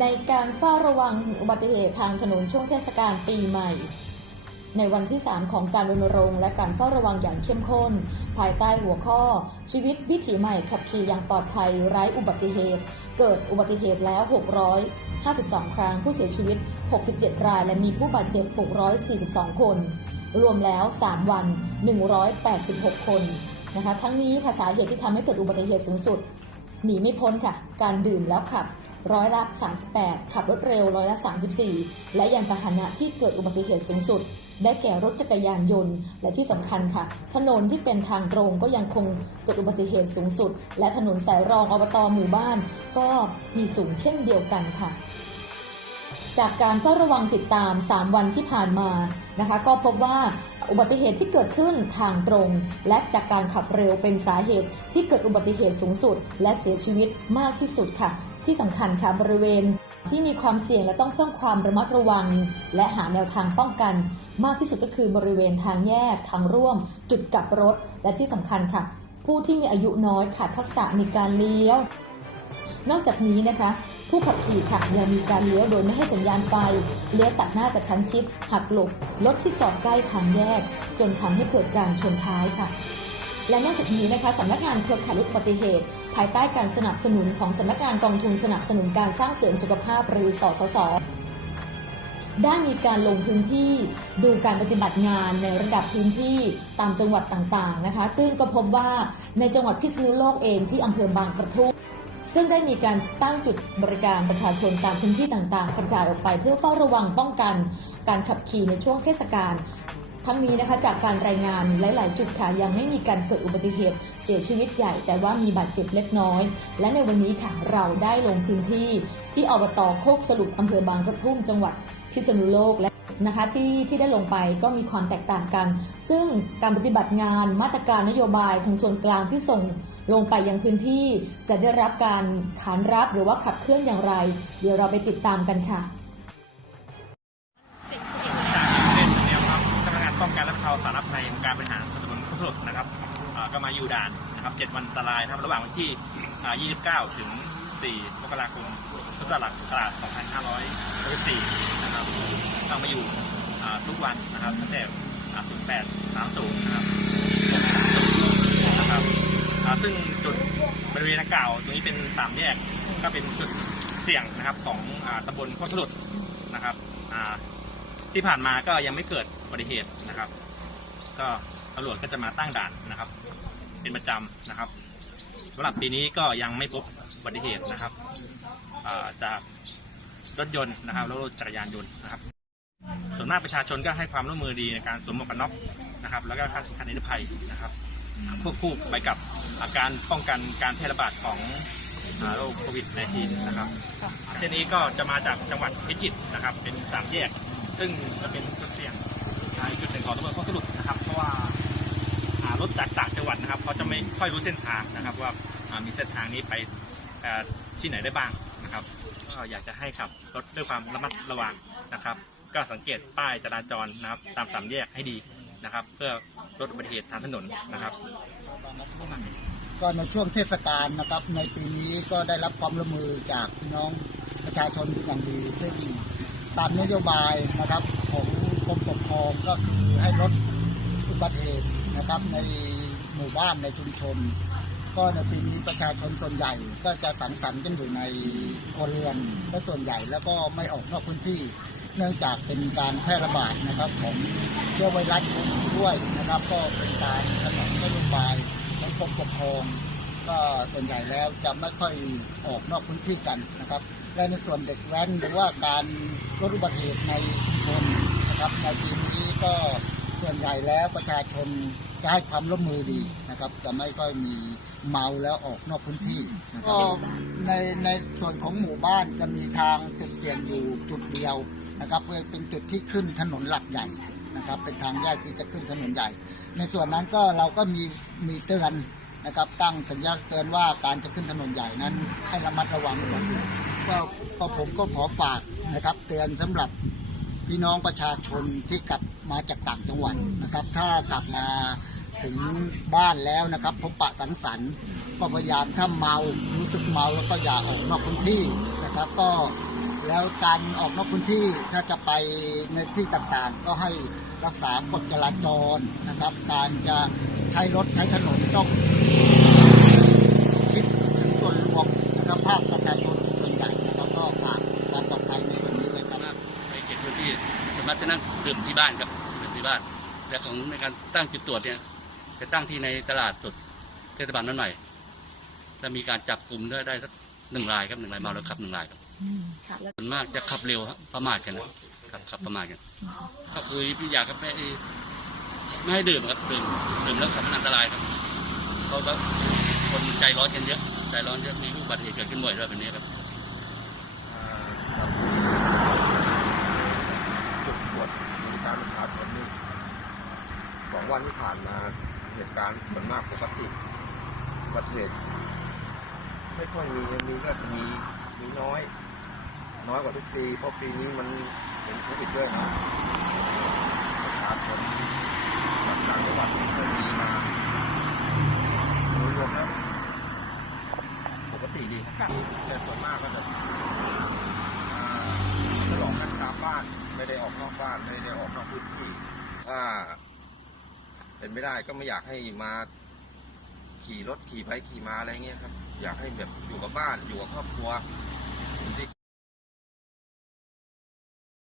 ในการเฝ้าระวังอุบัติเหตุทางถนนช่วงเทศกาลปีใหม่ ในวันที่ 3 ของการรณรงค์และการเฝ้าระวังอย่างเข้มข้น ภายใต้หัวข้อ ชีวิตวิถีใหม่ขับขี่อย่างปลอดภัยไร้อุบัติเหตุ เกิดอุบัติเหตุแล้ว 652 ครั้งผู้เสียชีวิต 67 ราย และมีผู้บาดเจ็บ 642 คน รวมแล้ว 3 วัน 186 คนนะคะทั้งนี้ค่ะสาเหตุที่ทำให้เกิดอุบัติเหตุสูงสุดหนีไม่พ้นค่ะ การดื่มแล้วขับ ร้อยละ 38 ขับรถเร็วร้อยละ 34 และยานพาหนะที่เกิดอุบัติเหตุสูงสุด ได้แก่รถจักรยานยนต์ และที่สำคัญค่ะ ถนนที่เป็นทางตรงก็ยังคงเกิดอุบัติเหตุสูงสุด และถนนสายรองอบตหมู่บ้าน ก็มีสูงเช่นเดียวกันค่ะ จากการเฝ้าระวังติดตาม 3 วันที่ผ่านมานะคะ ก็พบว่าอุบัติเหตุที่เกิดขึ้นทางตรง และจากการขับเร็วเป็นสาเหตุที่เกิดอุบัติเหตุสูงสุด และเสียชีวิตมากที่สุดค่ะ ที่สำคัญค่ะบริเวณที่มีความเสี่ยงและต้องเพิ่มความระมัดระวัง และหาแนวทางป้องกัน มากที่สุดก็คือบริเวณทางแยกทางร่วม จุดกลับรถ และที่สำคัญค่ะ ผู้ที่มีอายุน้อยขาดทักษะในการเลี้ยว นอกจากนี้นะคะ ผู้ขับขี่ค่ะยังมีการเลี้ยวโดยไม่ให้สัญญาณไฟ เลี้ยวตัดหน้ากระชั้นชิด หักหลบ รถที่จอดใกล้ทางแยก จนทำให้เกิดการชนท้ายค่ะ และนอกจากนี้นะคะสำนักงานเครือข่ายลดอุบัติเหตุ ภายใต้การสนับสนุนของสำนักงานกองทุนสนับสนุนการสร้างเสริมสุขภาพหรือสสสได้มีการลงพื้นที่ดูการปฏิบัติงานในระดับพื้นที่ตามจังหวัดต่างๆนะคะ ซึ่งก็พบว่าในจังหวัดพิษณุโลกเองที่อำเภอบางกระทุ่ม ซึ่งได้มีการตั้งจุดบริการประชาชนตามพื้นที่ต่างๆ กระจายออกไปเพื่อเฝ้าระวังป้องกัน การขับขี่ในช่วงเทศกาลทั้งนี้นะคะจากการรายงานหลาย ๆ จุดค่ะยังไม่มีการเกิดอุบัติเหตุเสียชีวิตใหญ่ แต่ว่ามีบาดเจ็บเล็กน้อย และในวันนี้ค่ะเราได้ลงพื้นที่ที่อบตโคกสรุปอำเภอบางกระทุ่มจังหวัดพิษณุโลกและ นะคะที่ที่ได้ลงไปก็มีความแตกต่างกัน ซึ่งการปฏิบัติงานมาตรการนโยบายของส่วนกลางที่ส่งลงไปยังพื้นที่จะได้รับการขานรับหรือว่าขับเคลื่อนอย่างไร เดี๋ยวเราไปติดตามกันค่ะเป็นแนวทางสำนักงานป้องกันและบรรเทาสาธารณภัยของการบริหารถนนขนส่งนะครับอ่าก็มาอยู่ด่านนะครับ7วันอันตรายนะครับระหว่างวันที่ 29 ถึง 4 มกราคมพุทธศักราช2564นะครับเรามาอยู่ทุกวันนะครับตั้งแต่อ่า08 30นะครับนะครับซึ่งจุดบริเวณดังกล่าวตรงนี้เป็นสามแยกก็เป็นจุดเสี่ยงนะครับของตำบลโคกสลุดนะครับที่ผ่านมาก็ยังไม่เกิดอุบัติเหตุนะครับ ก็ตำรวจก็จะมาตั้งด่านนะครับ เป็นประจำนะครับสำหรับปีนี้ก็ยังไม่พบ บัติเหตุนะครับจากรถยนต์นะครับแล้วรถจักรยานยนต์นะครับ ส่วนมากประชาชนก็ให้ความร่วมมือดีในการสวมหมวกกันน็อกนะครับ แล้วก็คาดเข็มขัดนิรภัยนะครับควบคู่ไปกับอาการป้องกันการแพร่ระบาดของโรคโควิด -19 นะครับเช่นนี้ก็จะมาจากจังหวัดพิจิตรนะครับ เป็นสามแยก ซึ่งจะเป็นจุดเสี่ยงอีกจุดหนึ่งของตำบลข้อสรุปนะครับ เพราะว่ารถจากต่างจังหวัดนะครับเขาจะไม่ค่อยรู้เส้นทางนะครับ ว่ามีเส้นทางนี้ไป ที่ไหนได้บ้างนะครับก็อยากจะให้ขับรถด้วยความระมัดระวังนะครับ ก็สังเกตป้ายจราจรนะครับ ตามสามแยกให้ดีนะครับ เพื่อลดอุบัติเหตุทางถนนนะครับ ก็ในช่วงเทศกาลนะครับ ในปีนี้ก็ได้รับความร่วมมือจากพี่น้องประชาชนเป็นอย่างดีซึ่งตามนโยบายนะครับของกรมปกครองก็คือให้ลดอุบัติเหตุนะครับในหมู่บ้านในชุมชน ก็ในปีนี้ประชาชนส่วนใหญ่ก็จะสังสรรค์กันอยู่ในครัวเรือนและส่วนใหญ่แล้วก็ไม่ออกนอกพื้นที่ เนื่องจากเป็นการแพร่ระบาดนะครับของเชื้อไวรัสด้วยนะครับ ก็เป็นการถนอมนโยบายของกรมปกครองก็ส่วนใหญ่แล้วจะไม่ค่อยออกนอกพื้นที่กันนะครับ และในส่วนเด็กแว้นหรือว่าการลดอุบัติเหตุในชุมชนนะครับในปีนี้ก็ส่วนใหญ่แล้วประชาชนจะให้ความร่วมมือดีนะครับ จะไม่ค่อยมีเมาแล้วออกนอกพื้นที่นะครับในในส่วนของหมู่บ้านจะมีทางจุดเปลี่ยนอยู่จุดเดียวนะครับเพื่อเป็นจุดที่ขึ้นถนนหลักใหญ่นะครับ เป็นทางแยกที่จะขึ้นถนนใหญ่ ในส่วนนั้นก็เราก็มีมีเตือนนะครับตั้งสัญญาณเตือนว่าการจะขึ้นถนนใหญ่นั้น ให้ระมัดระวังก่อนก็ก็ผมก็ขอฝากนะครับ เตือนสำหรับ พี่น้องประชาชนที่กลับมาจากต่างจังหวัดนะครับ ถ้ากลับมาถึงบ้านแล้วนะครับ พบปะสังสรรค์ก็พยายามถ้าเมารู้สึกเมาแล้วก็อย่าออกนอกพื้นที่นะครับ ก็แล้วการออกนอกพื้นที่ถ้าจะไปในที่ต่างๆ ก็ให้รักษากฎจราจรนะครับ การจะใช้รถใช้ถนนต้องคิดถึงส่วนรวมนะครับภาคประชาชน ที่สามารถจะนั่งดื่มที่บ้านครับดื่มที่บ้าน แต่ของในการตั้งจุดตรวจเนี่ย จะตั้งที่ในตลาดสดเทศบาลนั่นใหม่จะมีการจับกลุ่มได้ได้สักหนึ่งรายครับหนึ่งรายเมาแล้วขับหนึ่งรายครับอืมค่ะแล้วส่วนมากจะขับเร็วครับประมาทกันนะครับขับประมาทกันก็คือพี่อยากครับไม่ให้ไม่ให้ดื่มครับดื่มดื่มแล้วขับมันอันตรายครับเพราะว่าคนใจร้อนกันเยอะใจร้อนเยอะมีอุบัติเหตุเกิดขึ้นบ่อยด้วยแบบนี้ครับ จุดตรวจบริการประชาชนนี่สอง วันที่ผ่านมาเหตุการณ์ส่วนมากปกติอุบัติเหตุไม่ค่อยมีมีก็มีมีน้อย น้อยกว่าทุกปี เพราะปีนี้มันเป็นโควิดด้วยนะประชาชนจากต่างจังหวัดไม่ค่อยมีมาโดยรวมแล้วปกติดีครับแต่ส่วนมากก็จะอ่าฉลองกันตามบ้าน ไม่ได้ออกนอกบ้าน ไม่ได้ออกนอกพื้นที่ถ้า เป็นไม่ได้ก็ไม่อยากให้มาขี่รถขี่ไปขี่มาอะไรเงี้ยครับ อยากให้แบบอยู่กับบ้านอยู่กับครอบครัว